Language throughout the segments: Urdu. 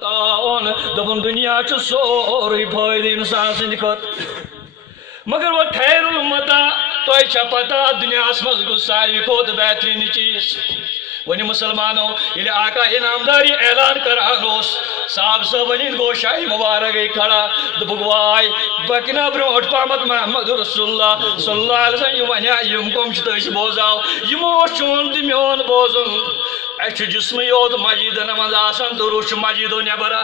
دپن دنیا سوری فائدہ انسان سند خط مگر وہ خیر المتا تہ پتہ دنیا مز گو ساروی کھت بہترین چیز ون مسلمانوں یل آقا انعامداری اعلان کران صاحب صاحب گو شاہی مبارک گئی کھڑا دپک وائی بکنا بروٹ پامت محمد رسول اللہ صلی اللہ علیہ وسلم ونیا یم کم تس بوزاو یمو چون تہ میون بوزن اچھ جسم یوت مسجدن مز آسان تو روح مسجد و نبر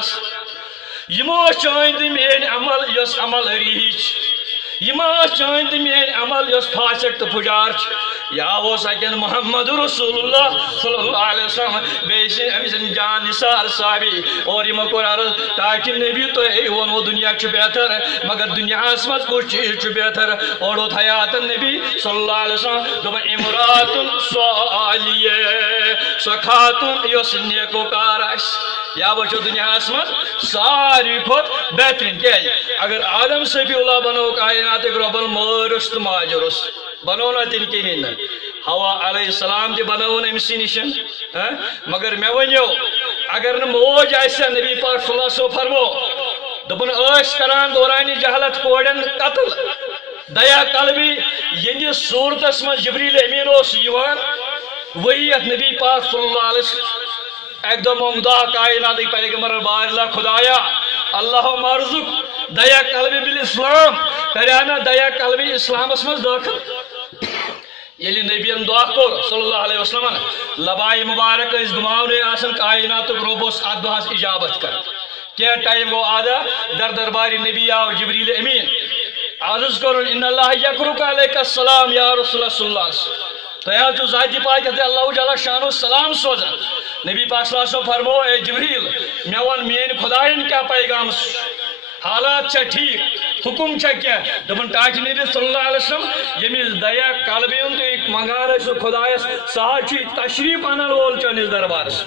یمو چون تہ میٲنۍ عمل یس عمل ریچ یمو چون تہ میٲنۍ عمل یس فاسق تو پجار یا وہ سکن محمد رسول اللہ صلی اللہ علیہ وسلم بیس امس جان نثار صحابی اور یہ کور عرض تاکہ نبی تو ونو دنیا بہتر مگر دنیا مز کچھ چیز بہتر اور حیات نبی صلی اللہ علیہ وسلم دپن امرات صالیہ سو خاتون یس نیکو کار یا وچو دنیا مز ساری کھت بہترین کیا اگر آدم صفی اللہ بنو کائنات رب المارس تو ماجرس بنو نا تین کہین ہوا علیہ السلام تہ بنو امسی نشن مگر مے ونیو اگر موج آسیا نبی پاک صلی اللہ علیہ وسلم فرمو دپن ایس کران دوران جہالت کوڑن قتل دیا قلبی یہندس صورتس من جبریل امین اس یوان وہی نبی پاک صلی اللہ علیہ وسلم ایک دم امدا کائنات پیغمبر بار اللہ خدایا اللہ مرزق دیا قلبی بالاسلام کریانا دیا قلبی اسلام من داخل یلی نبیین دعا کور صلی اللہ علیہ وسلم لبائی مبارک اس گماؤنے آسن کائنات روبوس ادبہس اجابت کر کیا ٹائم گو آدھا در درباری نبی آو جبریل امین عرض کرن ان اللہ یکرک علیک السلام یا رسول اللہ صلی اللہ علیہ وسلم تو یا جو ذاتی پاک کہتے اللہ جل شانو سلام سوزن نبی پاک صلی اللہ علیہ وسلم فرمو اے جبریل میوان مین خدایین کیا پیغام حالات چھا ٹھیک حکم چھا کیا دپن ٹاچ نبی صلی اللہ علیہ وسلم یمیز دیا قلبیون تو ایک منگار سو خدایس سہاچی تشریف انل وول چونس دربارس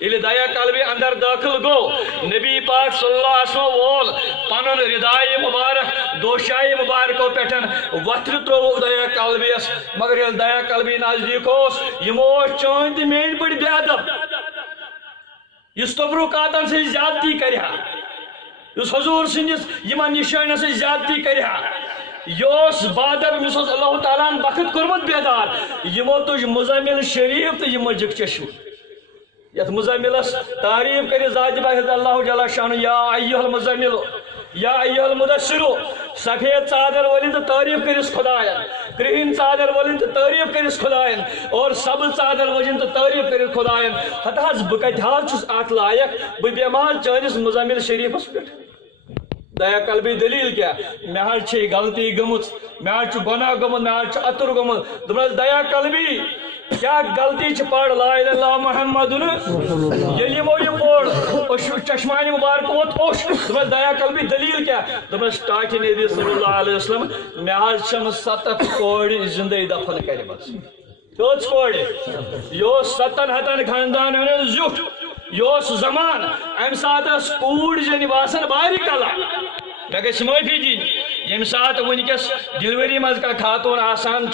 یلی دیا قلبی اندر داخل گو نبی پاک صلی اللہ علیہ وسلم وول پنن ردائی مبارک دوشائی مبارکو پیٹھن وطر ترو دیا قلبیس مگر یل دیا قلبی نزدیک ہوس یمو چون تہ مین بڑی بے ادب اس تبرکاتن سے زیادتی کریا اس حضور سندس یمن نشان سے زیادتی کریا یوس بادر مس اللہ تعالیٰ وقت کورمت بیدار یمو تج مزمل شریف تو یمو جک چشم یت مزملس تعریف کر ذات باحد اللہ جل شان یا ایھا المزمل یا ایھا المدثر سفید چادر ولن تو تعریف کرس خداین کرہن چادر ولن تو تعریف کرس خداین اور سبز چادر ولن تو تعریف کرس خداین ہتہ بہ کتہ چھس ات لائق بہ بیمار چانس مزمل شریفس پہ دیا قلبی دلیل کیا مے چھ غلطی گمت مے گناہ گمت مے اتر گمت دپس دیا قلبی کیا غلطی چھ پڑ لا الہ الا اللہ محمد یلی مو یہ پڑ چشمانی مبارک ووت اوش دپس دیا قلبی دلیل کیا دپس ٹاچ نبی صلی اللہ علیہ وسلم مے چھم 7 کوڑ زندگی دفن کرمت کچھ کوڑ یہ 700 خاندان زیوٹ یہ زمان ام سات کوڑ جن باسان باری کلا مے گھس معافی دن یم سات ونکس ڈیلیوری مز کا خاتون آسان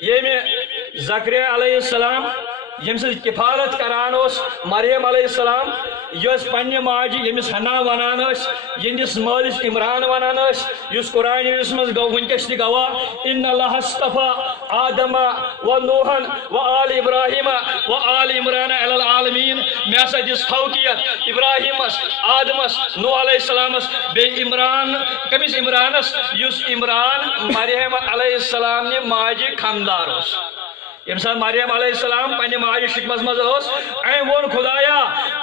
یہ میں زکریا علیہ السلام یم سے کفالت کران مریم علیہ السلام یس پنہ ماجہ یمس حنا ونان یہندس مالس عمران ونان اس قرآن مز گو ونکس تہ گواہ ان اللہ اصطفى آدم و نوحا و آل ابراہیم و آل عمران علی العالمین میں ہسا دس فوقیت ابراہیمس آدمس نوح علیہ السلامس بے عمران کمس عمرانس اس عمران مریم علیہ السلام نے ماجہ خاندار یم سات مریم علیہ السلام پنہ ماجہ شکمس مز ام وون خدایا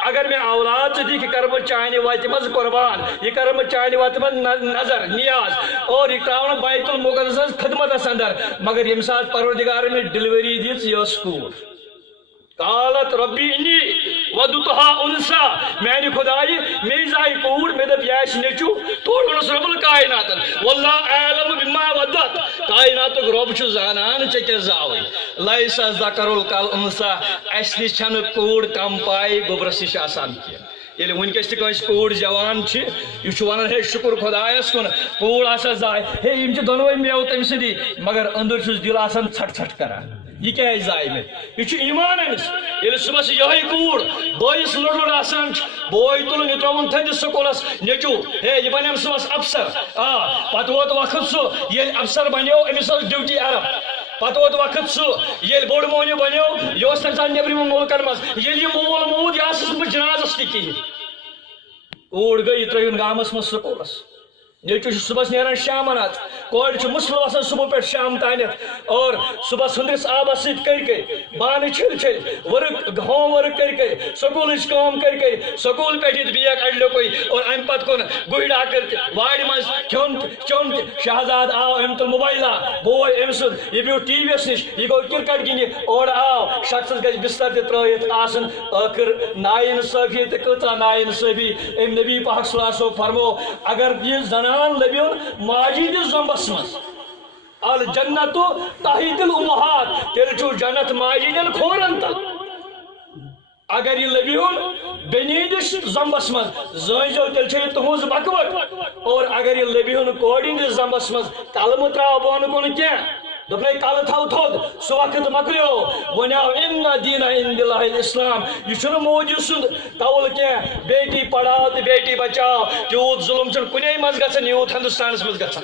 اگر میں اولاد ثہ کر بہ چانہ وتہ مز قربان یہ کر بہ چانہ وتہ مز نظر نیاز اور یہ تراؤن بیت المقدس خدمت اندر مگر یم سات پروردگار میں ڈیلیوری دِژ یہ سکول قالت ربی انی ودتها انسا میانی خدای میری زائی کوڑ میں دب یاش نیچو توڑ ونس رب الکائناتن واللہ اعلم بما ودت کائنات رب چو زانان چکے زاوی لیسا ذکر الکال انسا اسنی چھن کوڑ کم پائی گبرسی آسان کیا یل ونکس تہ کنس کوڑ جوان یہ ونان ہے شکر خدایس کن کوڑ آسا زائے ہے یم دونوے میو تم سدی مگر اندر چھس دل آسان ژھٹ ژھٹ کران یہ کیا زائے میں یہ ایمان امس یل صبح یہ کوڑ بٲیِس لڑ آسان بوے تلن یہ ترون تھدس سکولس نیچو ہے یہ بنم صبح افسر پتہ ووت وقت سہ یل افسر بنیو امس ڈیوٹی عرب پتہ ووت وقت سہ یل بوڑ مہنیو بنیو یہ تمہ سات نیبرم ملکن مز یل یہ مول مود یہ بہ جنازس تہ کہین اوڑ گئی ترٛٲوِن گامس مز سکولس نیچو صبح نیران شامن ات کور مسل وسان صبح پہ شام تانت اور صبح ہندرس آبس ست کر بانہ چھل چھل ورک ہوم ورک کر سکول کام کر سکول پہ بیگ اڈلوکے اور ام پتہ کن گہی ڈاکر وار مز کھن چون شہزاد آو ام تل موبائلہ بوے ام سد یہ بیو ٹی وی یس نش یہ گو کرکٹ گنہ اور آو شخص گھس بستر تہ ترٲیِتھ آسن آخر ناانصٲفی تہ کۭژاہ ناانصٲفی ام نبی پاک صلی اللہ علیہ وسلم فرمو اگر یہ زنان لبیون ماجد زمبس مز الجنت تحت الامہات تیل چھو جنت ماجدن کھورن تل اگر یہ لبیون بنیدش زمبس مز زنجو تیل چھو تہوز بکوٹ اور اگر یہ لبیون کوڑین زمبس مز کلم تراو بون کن کیا دپنے کل تھو تھود سہ وقت مکلیو ونیو ان دین عند اللہ الاسلام یہ چھنہ مودی سند قول کی بیٹی پڑھاؤ تو بیٹی بچاؤ تیوت ظلم چھن کنے مز گژھان یوت ہندوستانس مز گژھان